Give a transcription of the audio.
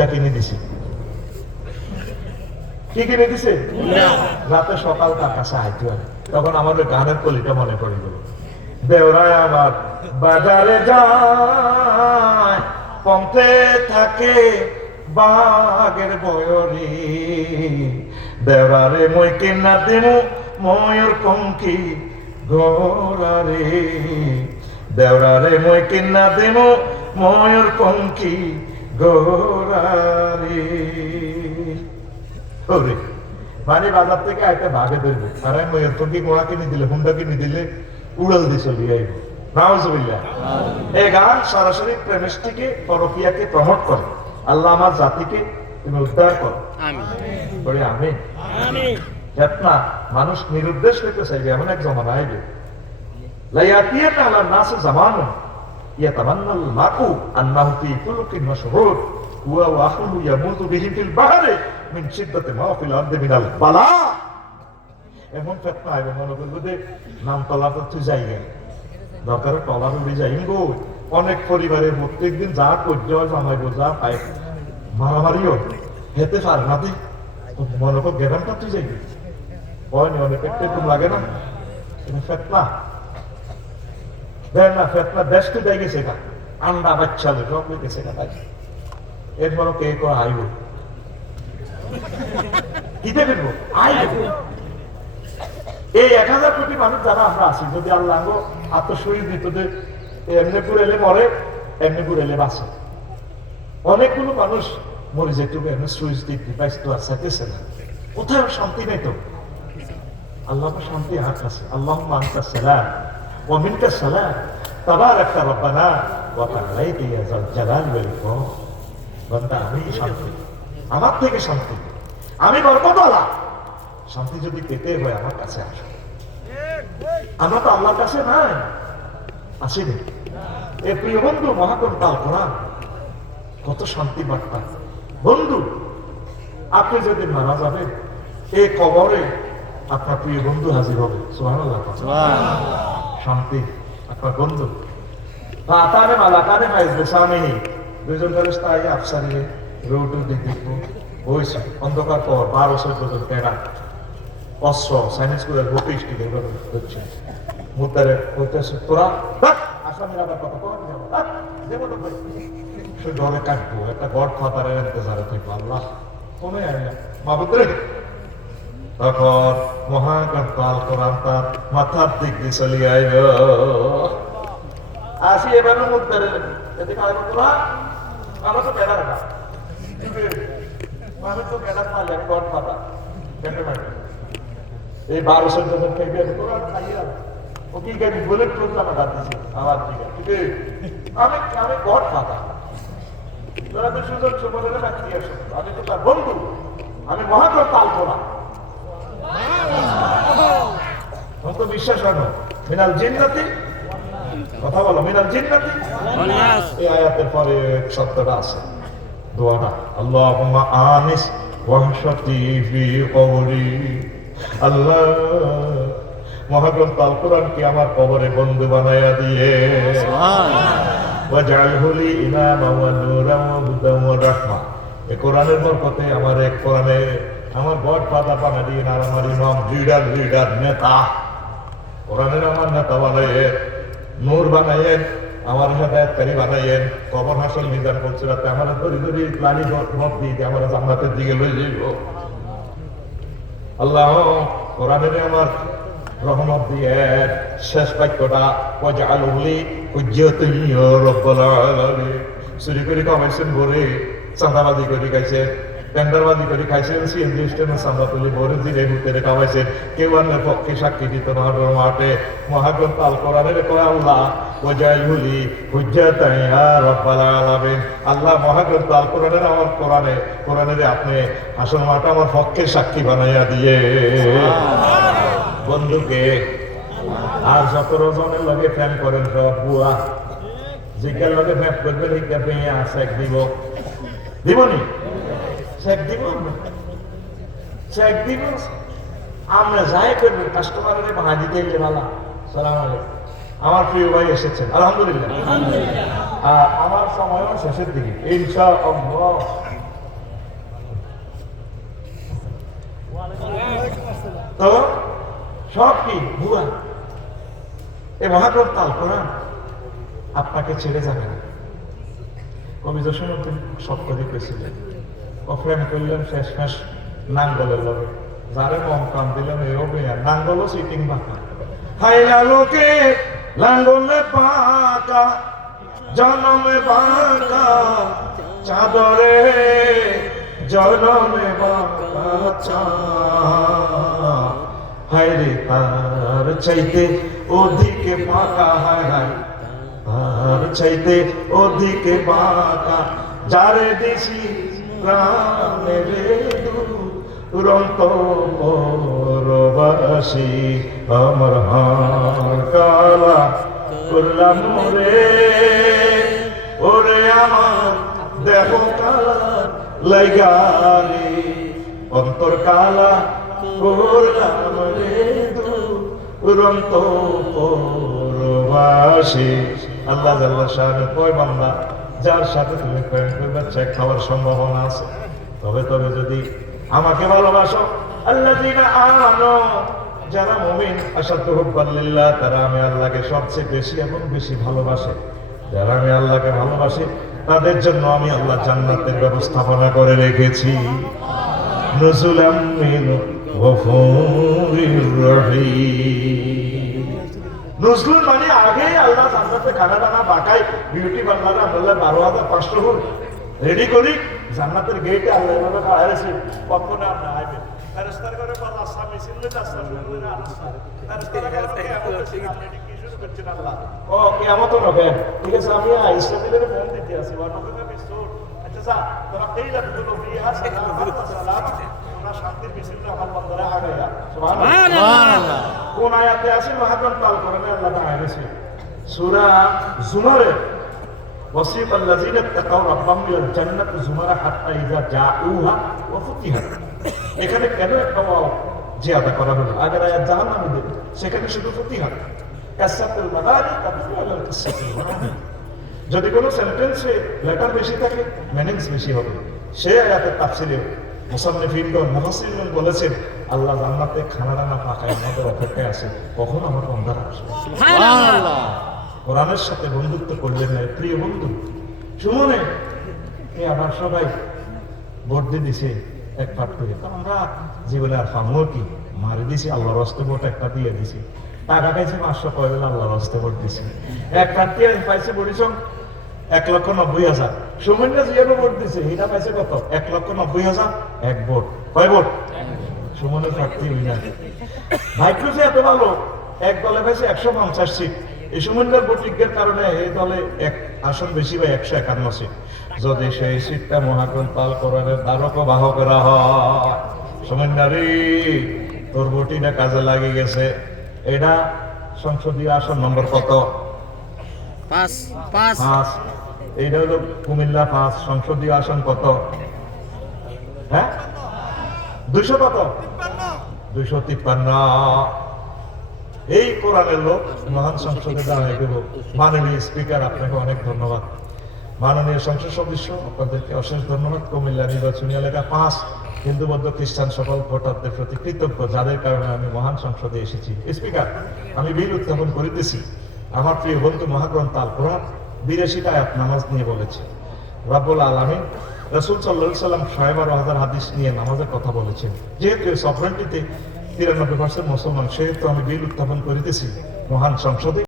Honda কিনে দিছে। কি কিনে দিছে? রাতে সকাল তার কাছে আইতে হয়, তখন আমাদের গানের কলিটা মনে পড়ে গেল। বেওরায় আমার বাজারে যায়, পম্পে থাকে বাগের বয়রি, বেওরারে মই কিনা দিমু ময়ূর পঙ্খী ঘোড়ারে, দেওরারে মই কিনা দিমু ময়ূর পঙ্খী ঘোড়ারে। মানে বাজার থেকে একটা ভাগে ধরবে, আর আমি ময়ূর পঙ্খী ঘোড়া কিনে দিলে, হুন্ডা কিনে দিলে উড়াল দিয়ে চলে যাইব। নাউজুবিল্লাহ। এই গান সরাসরি প্রেমিষ্টিকে, পরকীয়াকে প্রমোট করে। আল্লাহ আমার জাতিকে তুমি উদ্ধার করো, আমিন। আমিন। না, মানুষ নিরুদ্দেশ হইতে চাইবে এমন এক জমানা আইবে, লায়াতিয়ানা আলা নাস জামানুন ইয়াতামান্নাল মারউ আন্নাহু ফি ফুলুকিন মাশহুর ওয়া আখুহু ইয়ামুতু বিহি ফিল বাহরি মিন শিদ্দাতি মা ফিল আরদি মিনাল বালা। এমন ফিতনা আইবে, মনে করবে যে নামতলাটা তুই যাইগে, দরকার টলার উড়ে যাই গো। অনেক পরিবারের প্রত্যেকদিন যা করতে হয় জামাইবো, যা পায় মারামারিও হেতে পারে না, তুই মনে কর গেরামটা তুই যাইবি হয়নি, অনেক একটু লাগে না ফেতনা। দেন না ফেতনা দেশকে দেয় গেছে না, আন্ডা বাচ্চা সব গেছে না। এরপর কে আইব কি দেখব আইব। এই 1000 কোটি মানুষ যারা আমরা আছি, যদি আল্লাহ আত্মশরীর দিত যে এমনি ঘুরেলে মরে, এমনি ঘুরেলে বাঁচে। অনেকগুলো মানুষ মরে যেত এমনি সুইচ ডিগ্রি পাইছে তো আর চাইতেছে না, কোথাও শান্তি নেই তো। আল্লাহ শান্তি হাত আছে। আল্লাহুম্মা আনতা সালাম ওয়া মিনকা সালাম তাবারাকতা রব্বানা ওয়া তাআলাইতা ইয়া যাল জালাল ওয়াল ইকরাম। বান্দা আমি শান্তি, আমার থেকে শান্তি, আমি বরকতওয়ালা। শান্তি যদি পেতে হয় আমার কাছে আসো। আমরা তো আল্লাহর কাছে নাই, আসিনি। এ প্রিয় বন্ধু মহাগ্রন্থ আল কোরআন কত শান্তি বার্তা। বন্ধু, আপনি যদি মারা যাবেন, এই কবরে আপনার প্রিয় বন্ধু হাজির হবে। সুবহানাল্লাহ। শান্তি আপনার বন্ধু। আতারে মালাকারে হাইজবে সামিহি, দুইজন ফেরেশতা আইয়া আফসারিয়ে রোড দিক দেখবো হয়েছে। অন্ধকার পর 12 পর্যন্ত টেরা অস্ত্র সাইনিজ করে ভোটিস্টি হচ্ছে মুদারে হইতেছে, তোরা আসামির আবার কথা কর সে ডরে কাটবো। একটা গড ফাদারের ইন্তজারে থাকবো। আল্লাহ কমে আইলা মাহবুদরে। তখন মহাগ্রন্থ আল কোরআন তার মাথার দিক দিয়ে চলে আইল। আসি এবারে মুদারে এদিকে আইব, তোরা আমরা তো বেড়া রাখা, আমি তো বেড়া পারলে গড ফাদার কেটে মারি এই 12 থেকে তোরা খাইয়া ও কি গাড়ি বলে প্রোগ্রাম ডাকতেছে আমার দিকে, আমি আমি গড ফাদার, তোরা তো সুযোগ সুবিধা রাখতে আসো, আমি তো তার বন্ধু, আমি মহাগ্রন্থ আল কোরআন। তো বিশ্বাস হয় না মিনাল জিন্নাতি, কথা বলো মিনাল জিন্নাতি। এই আয়াতের পরে শব্দটা আছে, দোয়াটা আল্লাহুম্মা আনিস ওয়াহশাতি ফি কবরি। আল্লাহ মহাগ্রন্থ আল কোরআনকে আমার কবরে বন্ধু বানায়া দিয়ে, ওয়াজআলহু লি ইমামান ওয়া নূরান ওয়া হুদান ওয়া রাহমা। এই কোরআনের বরকতে আমার এক কোরআনে আমার গড ফাদার বানা দিয়ে, আর আমার ইমাম লিডার নেতা, কোরআনের আমার নেতা বানাইয়েন, নূর বানাইয়েন, আমার হেদায়েতকারী বানাইয়েন। কবর হাসল মিজান করছে রাতে আমার দরি লালি মত দিয়ে আমার জান্নাতের দিকে লয়ে যাইব। আল্লাহ কোরআনের আমার রহমত দিয়ে শেষ বাক্যটা ওয়াজআলহু লি হুজ্জাতান ইয়া রাব্বাল আলামিন। চুরি করে কামাইছেন ভরে, চাঁদাবাজি করে খাইছেন, টেন্ডারবাজি করে খাইছেন, সিএনজি স্টেশনে চাঁদা তুলি ভরে জিরে হুতেরে কামাইছেন, কেউ আনের পক্ষে সাক্ষী দিত না মাঠে। মহাগ্রন্থ আল কোরআনের কয় আল্লাহ ওয়াজআলহু লি হুজ্জাতান ইয়া রাব্বাল আলামিন। আল্লাহ মহাগ্রন্থ আল কোরআনের আমার কোরআনের আপনি আসল মাঠে আমার পক্ষে সাক্ষী বানাইয়া দিয়ে বন্ধুকে। আর 17 জনের লগে ফ্যান করেন সব বুয়া, জিজ্ঞার লগে ফ্যাপ করবে, জিজ্ঞা পেয়ে শেখ দিব, দিবনি শেখ দিব, শেখ দিব। আমরা যাই করবেন কাস্টমারের ভাড়া দিতে এলে ভালো। সালাম আলাইকুম, আমার প্রিয় ভাই এসেছেন আলহামদুলিল্লাহ। আর আমার সময়ও শেষের দিকে ইনশাআল্লাহ। এই মহাগ্রন্থ আল কোরআন আপনাকে ছেড়ে যাবে না। কবি জসীমউদ্দিন সপ্তরী পেয়েছিলেন, প্রেম করলেন শেষমেশ নাঙ্গলের লগে, যারে মন কান দিলেন এই অভিনয় নাঙ্গলও সিটিং বাঁকা। হাইলা লোকে লাঙ্গলে পাকা জনমে বাঁকা চাদরে জনমে বাঁকা হায়রে তার চাইতে ওদিকে বাঁকা, হায় হায় তার চাইতে ওদিকে বাঁকা যারে দিছি প্রাণের দুরন্ত পরবাসী আমার হার কালা করলাম রে ওরে আমার দেহ কালা লাইগারে অন্তর কালা করলাম রে দুরন্ত পরবাসী। আল্লাহ জাল্লা শানে কয় বান্দা যার সাথে তুমি প্রেম করবে চেক খাওয়ার সম্ভাবনা আছে, তবে যদি আমাকে ভালোবাসো আল্লাযীনা আমানু যারা মুমিন আশাদ্দু হুব্বান লিল্লাহ তারা আমি আল্লাহকে সবচেয়ে বেশি এবং বেশি ভালোবাসে। যারা আমি আল্লাহকে ভালোবাসি তাদের জন্য আমি আল্লাহ জান্নাতের ব্যবস্থাপনা করে রেখেছি। নুজুলাম মিন গফুরির রহিম। নুজুল মানে আগে আল্লাহ জান্নাতে খানা দানা বাকাই বিউটি পার্লারে আল্লাহ 12,500 হুর রেডি করি জান্নাতের গেটে আল্লাহ এভাবে খাওয়াইছে কখনো আপনি আইবেন ফেরেশতার করে বল আসসালামু আলাইকুম আলাইকুম ফেরেশতারা করে আপনি কি শুরু করছেন আল্লাহ ও কিয়ামত হবে ঠিক আছে আমি ইসলামের ফোন দিতে আছি ওয়ানাকা বিসুর আচ্ছা স্যার তোরা কেইলা বলো ফিহা সালাম তোমরা শান্তির বিসমিল্লাহ আল্লাহ তাআলা আগায়া সুবহানাল্লাহ। কোন আয়াতে আছে মহাগ্রন্থ আল কোরআনে আল্লাহ তাআলা বলেছে সূরা জুমারে وصيب الذين اتقوا ربهم الى الجنه زمرا حتى اذا جاءوها وفتحت। এখানে কেন একটা জিয়াদা করা হলো? আগের আয়াত জাহান্নামে দিবে, সেখানে শুধু ফুতিহাত কাসাতুল মাদারি তাদুল আলা কাসাতুল মাদারি। যদি কোনো সেন্টেন্সে লেটার বেশি থাকে মিনিংস বেশি হবে। সেই আয়াতের তাফসীরে মুসান্নিফিনগণ মুফাসসিরগণ বলেছেন আল্লাহ জান্নাতে খানা দানা পাকায় আমাদের অপেক্ষায় আছে, কখন আমার বান্দারা আসবে। সুবহানাল্লাহ। কোরআনের সাথে বন্ধুত্ব করলেন না প্রিয় বন্ধু সুমনে এই আবার সবাই ভোট দিয়ে দিছে এক পাঠ করে, আমরা জীবনে আর ফামো কি মারি দিছি আল্লাহর হস্তে ভোট একটা দিয়ে দিছি, টাকা খাইছে 500 কয়েল আল্লাহর হস্তে ভোট দিছি, এক প্রার্থী পাইছে পরিশ্রম 1,90,000। সুমনে যেভাবে ভোট দিছে এটা পাইছে কত 1,90,000 এক ভোট। কয় ভোট? সুমনের প্রার্থী হই না ভাগ্য যে এত ভালো এক দলে পাইছে 150 সিট। এই সুমনদের প্রতিজ্ঞার কারণে এই দলে এক আসন বেশি বা 151 সিট। যদি সেই সিটটা মহাগ্রন্থ আল কোরআনের ধারক ও বাহকেরা হয় সুমনদারি তোর ভোটিটা কাজে লাগে গেছে। এটা সংসদীয় আসন নম্বর কত? 5। এইটা হলো কুমিল্লা 5 সংসদীয় আসন কত? হ্যাঁ 200 কত? 253। এই কোরআনের লোক মহান সংসদে দাঁড়ায় দেব। মাননীয় স্পিকার আপনাকে অনেক ধন্যবাদ, মাননীয় সংসদ সদস্য আপনাদেরকে অশেষ ধন্যবাদ। কুমিল্লা নির্বাচনী এলাকা 5 হিন্দু বৌদ্ধ খ্রিস্টান সকল ভোটারদের প্রতি কৃতজ্ঞ যাদের কারণে আমি মহান সংসদে এসেছি। স্পিকার আমি বিল উত্থাপন করিতেছি। আমার প্রিয় বন্ধু মহাগ্রন্থ আল কোরআন 82টা আয়াত নামাজ নিয়ে বলেছে। রব্বুল আলামিন রাসূল সাল্লাল্লাহু আলাইহি সাল্লাম 12,500 হাদিস নিয়ে নামাজের কথা বলেছেন। যেহেতু সফরেন্টিতে 93% মুসলমান, সেহেতু আমি বিল উত্থাপন করিতেছি মহান সংসদে।